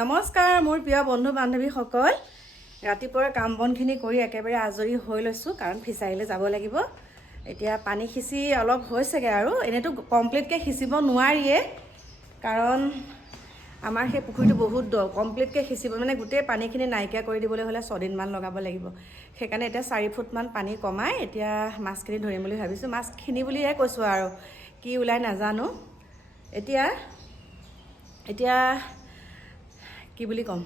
নমস্কাৰ মোৰ প্ৰিয় বন্ধু বান্ধৱীসকল ৰাতিপুৱাৰ কাম বনখিনি কৰি একেবাৰে আজৰি হৈ লৈছোঁ কাৰণ ফিচাৰীলৈ যাব লাগিব। এতিয়া পানী সিঁচি অলপ হৈছেগৈ আৰু এনেইতো কমপ্লিটকৈ সিঁচিব নোৱাৰিয়ে কাৰণ আমাৰ সেই পুখুৰীটো বহুত দ কমপ্লিটকৈ সিঁচিব মানে গোটেই পানীখিনি নাইকিয়া কৰি দিবলৈ হ'লে ছদিনমান লগাব লাগিব। সেইকাৰণে এতিয়া চাৰি ফুটমান পানী কমাই এতিয়া মাছখিনি ধৰিম বুলি ভাবিছোঁ। মাছখিনি বুলিহে কৈছোঁ আৰু কি ওলাই নাজানো। এতিয়া এতিয়া কি বুলি ক'ম?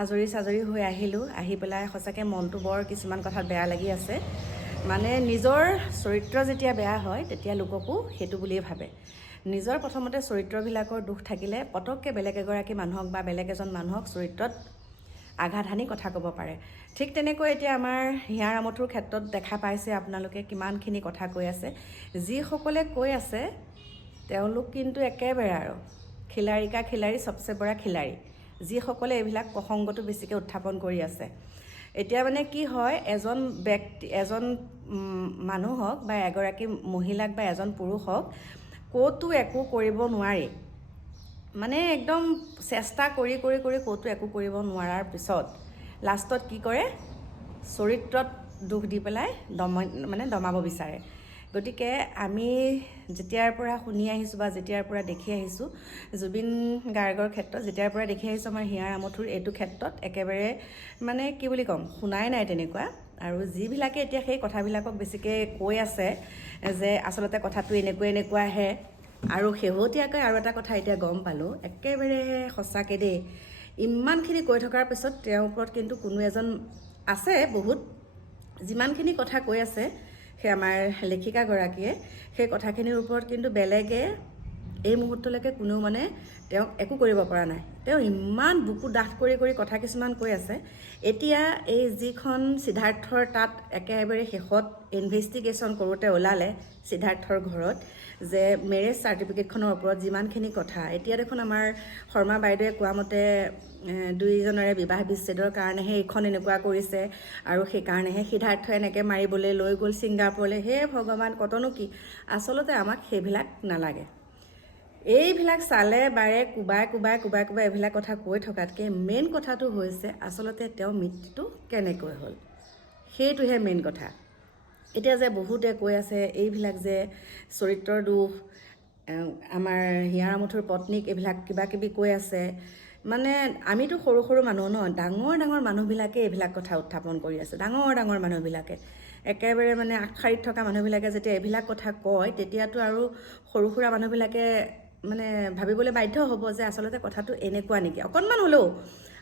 আজৰি চাজৰি হৈ আহিলোঁ আহি পেলাই সঁচাকৈ মনটো বৰ কিছুমান কথাত বেয়া লাগি আছে। মানে নিজৰ চৰিত্ৰ যেতিয়া বেয়া হয় তেতিয়া লোককো সেইটো বুলিয়ে ভাবে। নিজৰ প্ৰথমতে চৰিত্ৰবিলাকৰ দুখ থাকিলে পটককৈ বেলেগ এগৰাকী মানুহক বা বেলেগ এজন মানুহক চৰিত্ৰত আঘাত সানি কথা ক'ব পাৰে। ঠিক তেনেকৈ এতিয়া আমাৰ হিয়াৰ আমঠুৰ ক্ষেত্ৰত দেখা পাইছে আপোনালোকে কিমানখিনি কথা কৈ আছে। যিসকলে কৈ আছে তেওঁলোক কিন্তু একেবাৰে আৰু। খিলাৰিকা খিলাৰি চবচে বৰা খিলাৰি যিসকলে এইবিলাক প্ৰসংগটো বেছিকৈ উত্থাপন কৰি আছে। এতিয়া মানে কি হয় এজন ব্যক্তি এজন মানুহক বা এগৰাকী মহিলাক বা এজন পুৰুষক ক'তো একো কৰিব নোৱাৰি। মানে একদম চেষ্টা কৰি কৰি কৰি ক'তো একো কৰিব নোৱাৰাৰ পিছত লাষ্টত কি কৰে? চৰিত্ৰত দুখ দি পেলাই দম মানে দমাব বিচাৰে। গতিকে আমি যেতিয়াৰ পৰা শুনি আহিছোঁ বা যেতিয়াৰ পৰা দেখি আহিছোঁ জুবিন গাৰ্গৰ ক্ষেত্ৰত যেতিয়াৰ পৰা দেখি আহিছোঁ আমাৰ হিয়াৰ আমঠুৰ এইটো ক্ষেত্ৰত একেবাৰে মানে কি বুলি ক'ম শুনাই নাই তেনেকুৱা। আৰু যিবিলাকে এতিয়া সেই কথাবিলাকক বেছিকৈ কৈ আছে যে আচলতে কথাটো এনেকুৱা এনেকুৱাহে আৰু শেহতীয়াকৈ আৰু এটা কথা এতিয়া গম পালোঁ একেবাৰে সঁচাকৈ দেই ইমানখিনি কৈ থকাৰ পিছত তেওঁৰ ওপৰত কিন্তু কোনো এজন আছে বহুত যিমানখিনি কথা কৈ আছে সেই আমাৰ লেখিকাগৰাকীয়ে সেই কথাখিনিৰ ওপৰত কিন্তু বেলেগে এই মুহূৰ্তলৈকে কোনেও মানে তেওঁক একো কৰিব পৰা নাই। তেওঁ ইমান বুকু ডাঠ কৰি কৰি কথা কিছুমান কৈ আছে। এতিয়া এই যিখন সিদ্ধাৰ্থৰ তাত একেবাৰে শেষত ইনভেষ্টিগেশ্যন কৰোঁতে ওলালে সিদ্ধাৰ্থৰ ঘৰত যে মেৰেজ চাৰ্টিফিকেটখনৰ ওপৰত যিমানখিনি কথা এতিয়া দেখোন আমাৰ শৰ্মা বাইদেৱে কোৱা মতে এ, দুইজনৰে বিবাহ বিচ্ছেদৰ কাৰণেহে এইখন এনেকুৱা কৰিছে আৰু সেইকাৰণেহে সিদ্ধাৰ্থ এনেকৈ মাৰিবলৈ লৈ গ'ল ছিংগাপুৰলৈ হে ভগৱান কতনো কি? আচলতে আমাক সেইবিলাক নালাগে। এইবিলাক চালে বাৰে কোবাই কোবাই কোবাই কোবাই এইবিলাক কথা কৈ থকাতকৈ মেইন কথাটো হৈছে আচলতে তেওঁৰ মৃত্যুটো কেনেকৈ হ'ল। সেইটোহে মেইন কথা। এতিয়া যে বহুতে কৈ আছে এইবিলাক যে চৰিত্ৰৰ এওঁ, আমাৰ হিয়াৰ আমঠুৰ পত্নীক এইবিলাক কিবা কিবি কৈ আছে। মানে আমিতো সৰু সৰু মানুহ ন ডাঙৰ ডাঙৰ মানুহবিলাকে এইবিলাক কথা উত্থাপন কৰি আছে ডাঙৰ ডাঙৰ মানুহবিলাকে। একেবাৰে মানে আগশাৰীত থকা মানুহবিলাকে যেতিয়া এইবিলাক কথা কয় তেতিয়াতো আৰু সৰু সুৰা মানুহবিলাকে মানে ভাবিবলৈ বাধ্য হ'ব যে আচলতে কথাটো এনেকুৱা নেকি? অকণমান হ'লেও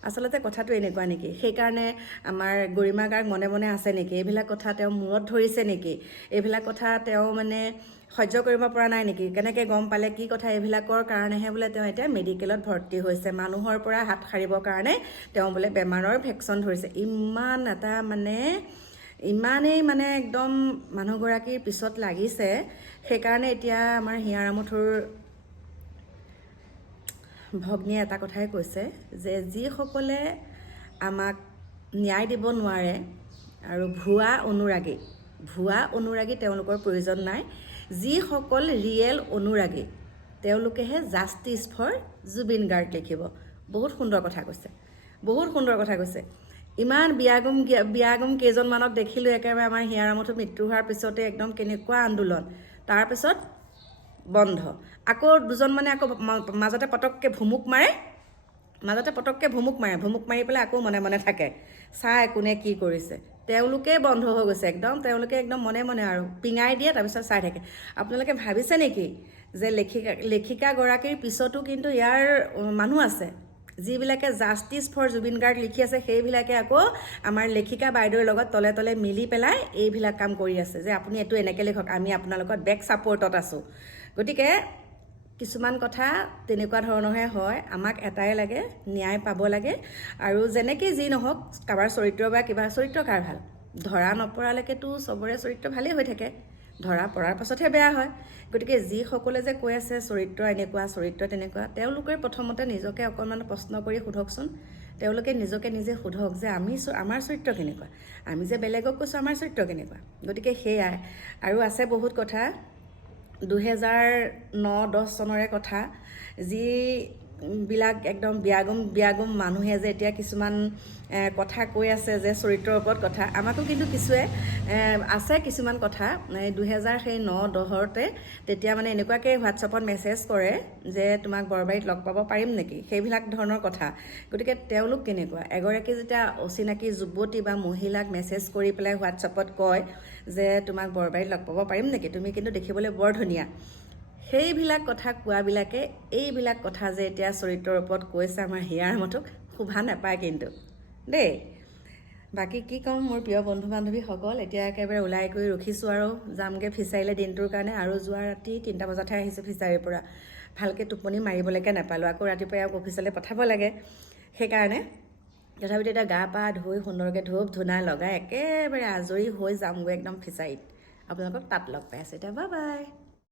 আচলতে কথাটো এনেকুৱা নেকি? সেইকাৰণে আমাৰ গৰিমা গাৰ্গ মনে মনে আছে নেকি? এইবিলাক কথা তেওঁ মূৰত ধৰিছে নেকি? এইবিলাক কথা তেওঁ মানে সহ্য কৰিব পৰা নাই নেকি? কেনেকৈ গম পালে? কি কথা? এইবিলাকৰ কাৰণেহে বোলে তেওঁ এতিয়া মেডিকেলত ভৰ্তি হৈছে। মানুহৰ পৰা হাত সাৰিবৰ কাৰণে তেওঁ বোলে বেমাৰৰ ভেকচিন ধৰিছে। ইমান এটা মানে ইমানেই মানে একদম মানুহগৰাকীৰ পিছত লাগিছে। সেইকাৰণে এতিয়া আমাৰ হিয়াৰ আমঠুৰ ভগ্নীয়ে এটা কথাই কৈছে যে যিসকলে আমাক ন্যায় দিব নোৱাৰে আৰু ভুৱা অনুৰাগী ভুৱা অনুৰাগী তেওঁলোকৰ প্ৰয়োজন নাই যিসকল ৰিয়েল অনুৰাগী তেওঁলোকেহে জাষ্টিছ ফৰ জুবিন গাৰ্গ লিখিব। বহুত সুন্দৰ কথা কৈছে। বহুত সুন্দৰ কথা কৈছে। ইমান বিয়াগুম বিয়াগুম কেইজনমানক দেখিলোঁ একেবাৰে আমাৰ হিয়াৰ আমঠু মৃত্যু হোৱাৰ পিছতে একদম কেনেকুৱা আন্দোলন। তাৰপিছত বন্ধ। আকৌ দুজনমানে আকৌ ম- মাজতে পটককৈ ভুমুক মাৰে। মাজতে পটককৈ ভুমুক মাৰে। ভুমুক মাৰি পেলাই আকৌ মনে মনে থাকে। চাই কোনে কি কৰিছে। তেওঁলোকেই বন্ধ হৈ গৈছে একদম। তেওঁলোকে একদম মনে মনে আৰু পিঙাই দিয়ে, তাৰপিছত চাই থাকে। আপোনালোকে ভাবিছে নেকি যে লেখিকা লেখিকাগৰাকীৰ পিছতো কিন্তু ইয়াৰ মানুহ আছে। যিবিলাকে জাষ্টিছ ফৰ জুবিন গাৰ্গ লিখি আছে, সেইবিলাকে আকৌ আমাৰ লেখিকা বাইদেউৰ লগত তলে তলে মিলি পেলাই এইবিলাক কাম কৰি আছে যে আপুনি এইটো এনেকৈ লিখক, আমি আপোনাৰ লগত বেক ছাপৰ্টত আছোঁ। গতিকে কিছুমান কথা তেনেকুৱা ধৰণৰহে হয় আমাক এটাই লাগে ন্যায় পাব লাগে। আৰু যেনেকৈ যি নহওক কাৰোবাৰ চৰিত্ৰ বা কিবা চৰিত্ৰ কাৰ ভাল? ধৰা নপৰালৈকেতো চবৰে চৰিত্ৰ ভালেই হৈ থাকে। ধৰা পৰাৰ পাছতহে বেয়া হয়। গতিকে যিসকলে যে কৈ আছে চৰিত্ৰ এনেকুৱা চৰিত্ৰ তেনেকুৱা তেওঁলোকে প্ৰথমতে নিজকে অকণমান প্ৰশ্ন কৰি সোধকচোন। তেওঁলোকে নিজকে নিজে সোধক যে আমি আমাৰ চৰিত্ৰ কেনেকুৱা? আমি যে বেলেগক কৈছোঁ আমাৰ চৰিত্ৰ কেনেকুৱা? গতিকে সেয়াই। আৰু আছে বহুত কথা। দুহেজাৰ ন দহ চনৰে কথা যি বিলাক একদম বিয়াগুম বিয়াগুম মানুহে যে এতিয়া কিছুমান কথা কৈ আছে যে চৰিত্ৰৰ ওপৰত কথা আমাকো কিন্তু কিছুৱে আছে কিছুমান কথা। দুহেজাৰ সেই ন দহতে তেতিয়া মানে এনেকুৱাকৈ হোৱাটছআপত মেছেজ কৰে যে তোমাক বৰবাৰীত লগ পাব পাৰিম নেকি সেইবিলাক ধৰণৰ কথা। গতিকে তেওঁলোক কেনেকুৱা? এগৰাকী যেতিয়া অচিনাকি যুৱতী বা মহিলাক মেছেজ কৰি পেলাই হোৱাটছআপত কয় যে তোমাক বৰবাৰীত লগ পাব পাৰিম নেকি তুমি কিন্তু দেখিবলৈ বৰ ধুনীয়া। সেইবিলাক কথা কোৱাবিলাকে এইবিলাক কথা যে এতিয়া চৰিত্ৰৰ ওপৰত কৈছে আমাৰ হিয়াৰ মতক শোভা নাপায় কিন্তু। দেই। বাকী কি ক'ম মোৰ প্ৰিয় বন্ধু বান্ধৱীসকল এতিয়া একেবাৰে ওলাই কৰি ৰখিছোঁ আৰু যামগৈ ফিচাৰীলৈ দিনটোৰ কাৰণে আৰু যোৱা ৰাতি তিনিটা বজাতহে আহিছোঁ ফিচাৰীৰ পৰা। ভালকৈ টোপনি মাৰিবলৈকে নাপালোঁ আকৌ ৰাতিপুৱাই আকৌ অফিচলৈ পঠাব লাগে। সেইকাৰণে তথাপিতো এতিয়া গা পা ধুই সুন্দৰকৈ ধূপ ধূনা লগাই একেবাৰে আজৰি হৈ যামগৈ একদম ফিচাৰীত আপোনালোকক তাত লগ পাই আছোঁ এতিয়া বাই বাই